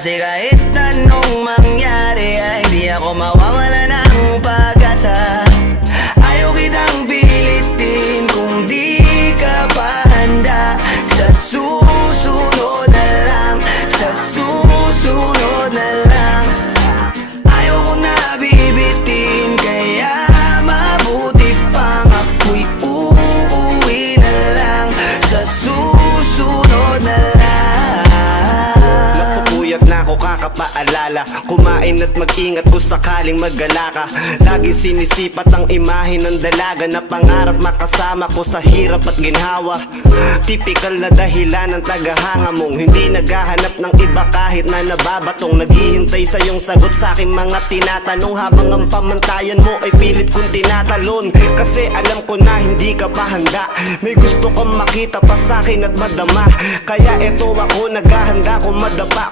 Kasi kahit anong mangyari ay di ako mawawala ng pag-asa. Ayaw kitang pilitin kung di ka pa handa. Sa susunod na lang, sa susunod na lang. Ayaw ko na bibitin, kaya mabuti pang ako'y uuwi na lang. Sa susunod na lang. Napupuyat na ako kakapaalala, kumain at mag-ingat kung sakaling maggala ka. Lagi sinisipat ang imahe ng dalaga na pangarap makasama ko sa hirap at ginhawa. Typical na dahilan ng tagahanga mong hindi naghahanap ng iba kahit na nababatong. Naghihintay sa iyong sagot sa aking mga tinatanong, habang ang pamantayan mo ay pilit kong tinatalon. Kasi alam ko na hindi ka pa handa, may gusto kang makita pa sa akin at madama. Kaya eto ako naghahanda kung madapa